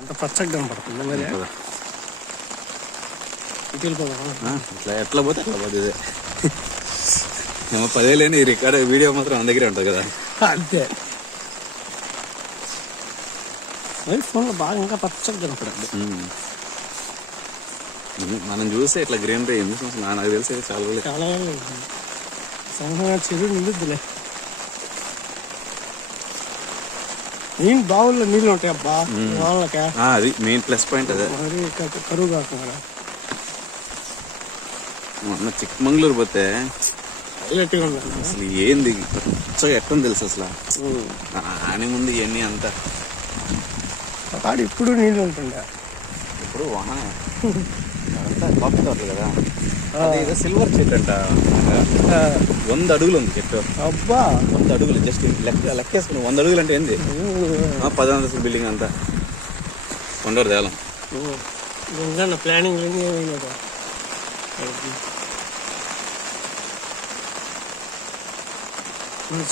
అంత పచ్చగా కనపడుతుంది మరి ఇట్లా ఎట్లా పోతే అట్లా పోతే ఇదే ఏమో 10 ఏళ్ళని ఈ రికార్డ్ వీడియో మాత్రం మన దగ్గరే ఉంటుంది కదా. అంతే ఫోన్లో బాగా ఇంకా పచ్చగా కనపడండి. మనం చూస్తే ఇట్లా గ్రీనరీ నాకు తెలిసి చాలా చాలా చెరువు నిండుద్దులే. నేను బావుల్లో నీళ్ళు ఉంటాయి అబ్బా వాళ్ళకే అది మెయిన్ ప్లస్ పాయింట్. అదే మరి కరువు కాకుండా మొన్న చిక్కమంగళూరు పోతే హైలైట్గా ఉండాలి. అసలు ఏంది పచ్చగా ఎట్లా తెలుసు అసలు ఆనే ముందు ఇవన్నీ అంతా ఆడ ఇప్పుడు నీళ్ళు ఉంటుండే. ఇప్పుడు వాహన కాఫీ తోటలు కదా. ఏదో సిల్వర్ చెట్టు అంట 100 అడుగులు ఉంది చెట్టు. అబ్బా 100 అడుగులు జస్ట్ లెక్కేసుకుని 100 అడుగులు అంటే ఏంది 10 అంతస్తుల బిల్డింగ్ అంతా కొండరు దేలం. ఇంకా ప్లానింగ్ ఏమైనా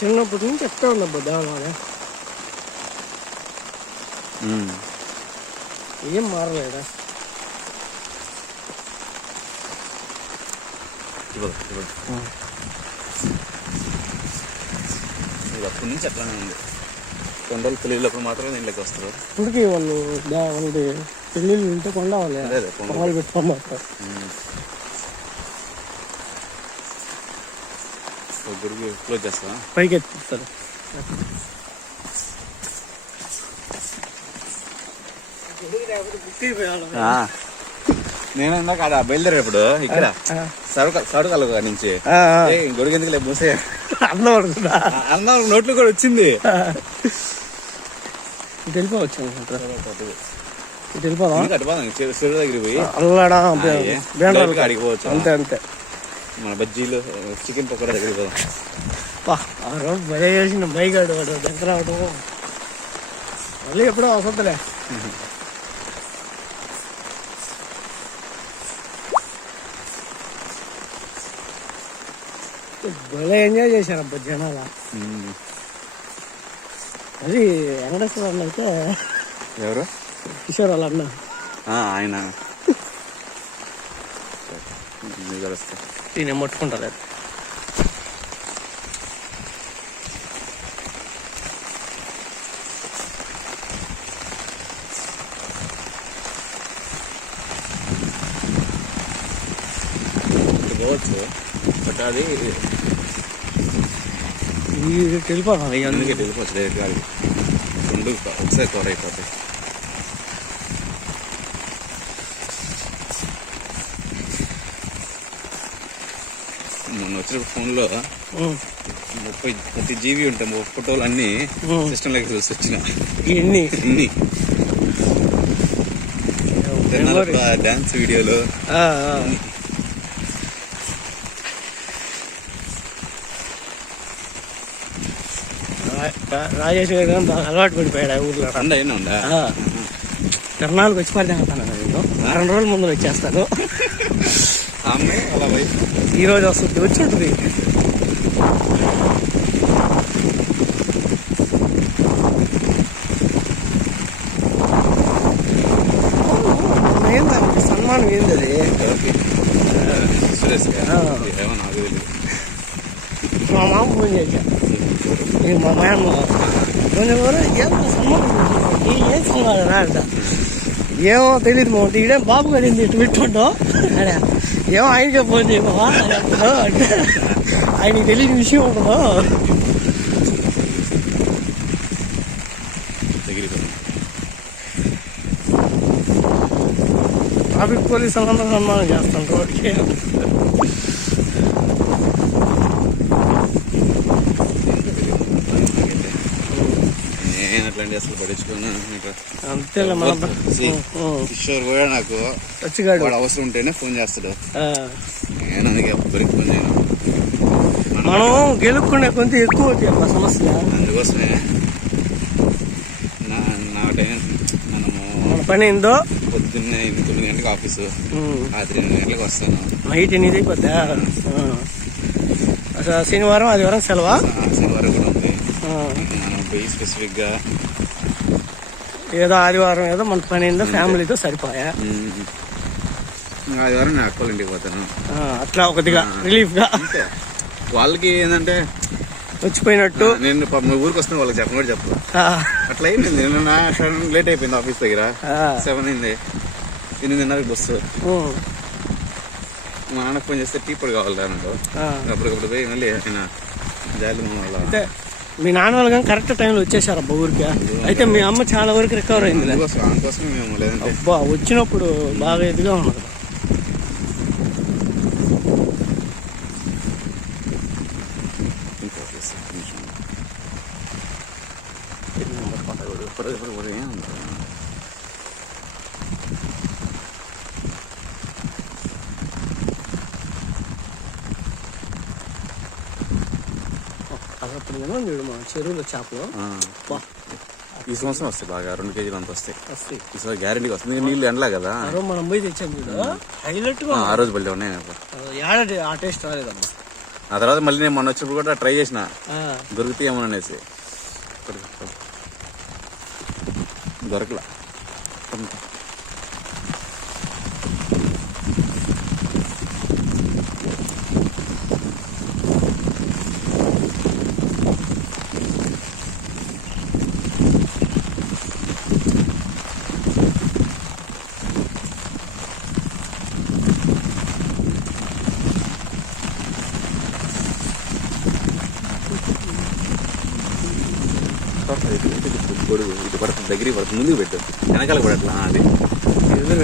చిన్నప్పటి నుంచి ఎక్కడ ఉందబ్బా దేవాలయం. ఏం మారలేదా? అప్పటి నుంచి అట్లానే ఉంది. కొండలు పెళ్ళిళ్ళప్పుడు మాత్రమే దీంట్లోకి వస్తారు. ఇప్పటికి వాళ్ళు పెళ్ళిళ్ళు ఉంటే కొండ వాళ్ళు పొంగలు పెట్టుకోమంటారు. గుడికి క్లోజ్ చేస్తా పైకి ఎత్తిస్తారు. నేను ఇందాక ఆడ బయలుదేరేప్పుడు ఇక్కడ సరుకాల నుంచి గొడుగు ఎందుకు లేదు మూసే అన్నం నోట్లు కూడా వచ్చింది. ఇటు వెళ్ళిపోవచ్చు ఇటు వెళ్ళిపోదాం చెరువు దగ్గరికి పోయి అడిగి పోవచ్చు. అంతే అంతే మన బజ్జీలు చికెన్ పకోడా దగ్గరికి పోదాం. ఆ రోజు భలే చేసిన బైగాడు వాడు దగ్గర రావడం మళ్ళీ ఎప్పుడో వస్తుందిలే. భలే ఎంజాయ్ చేశారు అబ్బా జనాల. అది వెంకటేశ్వర అన్న అయితే ఎవరు కిషోర్ వాళ్ళ అన్న ఆయన నేను ముట్టుకుంటారు. పోవచ్చు బట్ అది వెళ్ళిపోతాం అందుకే వెళ్ళిపోవచ్చు డైరెక్ట్ గాడికి రెండు ఒకసారి కవర్ అయిపోతాయి. మొన్న వచ్చిన ఫోన్లో 30 GB ఉంటాయి ఫోటోలు అన్ని సిస్టమ్ లోకి చూసి వచ్చిన ఇన్ని డాన్స్ వీడియోలు. రాజేష్ గారు బాగా అలవాటు పడిపోయాడు ఆ ఊర్లో. అయినా ఉందా తిరణాలకు వచ్చి పడితేస్తాను నేను 2 రోజుల ముందు వచ్చేస్తాను. ఈ రోజు వస్తుంది వచ్చి ఉంటుంది. ఏంది సన్మానం ఏంది అది? మా మామ ఫోన్ చేశా. మా మామ కొంచెం ఏం సన్మానం ఏం సన్మానం అంట. ఏమో తెలియదు మా ఇదేం బాబు కడింది ఇటు పెట్టుకుంటాం అదే ఏమో ఆయనకే ఫోన్ చేయమా అంటే ఆయనకి తెలియని విషయం ఉండదు. ట్రాఫిక్ పోలీసు అందరూ సన్మానం చేస్తాం రోడ్కి. అట్లాంటి అసలు పట్టించుకున్నా అంతేలే. కిషోర్ కూడా నాకు వాడు అవసరం ఉంటేనే ఫోన్ చేస్తాడు. నేను అందుకే ఎప్పటికి ఫోన్ చేయను. మనం గెలుపుకునే కొంత ఎక్కువ అవుతాయి సమస్య. అందుకోసమే నా టైం మన పని ఏందో పొద్దున్నే 9 గంటలకు ఆఫీసు, రాత్రి 8 గంటలకు వస్తాను. నైట్ 8 అయిపోద్దా? శనివారం ఆదివారం సెలవా? శనివారం కూడా ఉంది. మనం పోయి స్పెసిఫిక్గా ఏదో ఆదివారం ఏదో మన పని ఏందో ఫ్యామిలీతో సరిపోయా. ఆదివారం నేను అక్కల ఇంటికి పోతాను. అట్లా ఒకటిగా రిలీఫ్ గా. వాళ్ళకి ఏంటంటే వచ్చిపోయినట్టు. నేను ఊరికి వస్తున్నా వాళ్ళకి చెప్పను కూడా చెప్పు. అట్లా అయింది. నిన్న లేట్ అయిపోయింది ఆఫీస్ దగ్గర. 7 అయింది. 8:30 బస్సు. మా నాన్నకు ఫోన్ చేస్తే టీ పొడి కావాలి అన్నట్టు అప్పటికప్పుడు పోయి మళ్ళీ ఆయన జాలి అయితే మీ నాన్న వాళ్ళు కానీ కరెక్ట్ టైంలో వచ్చేసారు అబ్బా ఊరికి. అయితే మీ అమ్మ చాలా వరకు రికవర్ అయింది. అందుకోసం మేము లేదంటే అబ్బా వచ్చినప్పుడు బాగా ఇదిగా ఉన్నది. అప్పుడు చూడు మా చెరువులో చేపలు ఈ సంవత్సరం వస్తాయి బాగా 2 కేజీలు అంత వస్తాయి. ఈసారి గ్యారెంటీగా వస్తుంది. నీళ్ళు ఎండలా కదా మనం పోయి తెచ్చాం చూడు హైలైట్. ఆ రోజు బలి ఉన్నాయి. ఆ టేస్ట్ రాలేదమ్మా. ఆ తర్వాత మళ్ళీ నేను మొన్న వచ్చినప్పుడు కూడా ట్రై చేసిన దొరుకుతాయేమో అనేసి దొరకలా. పొడుగు ఇటు పడుతుంది, దగ్గరికి పడుతుంది, ముందుకు పెట్టు, వెనకాల పడట్లా. అది ఎదురు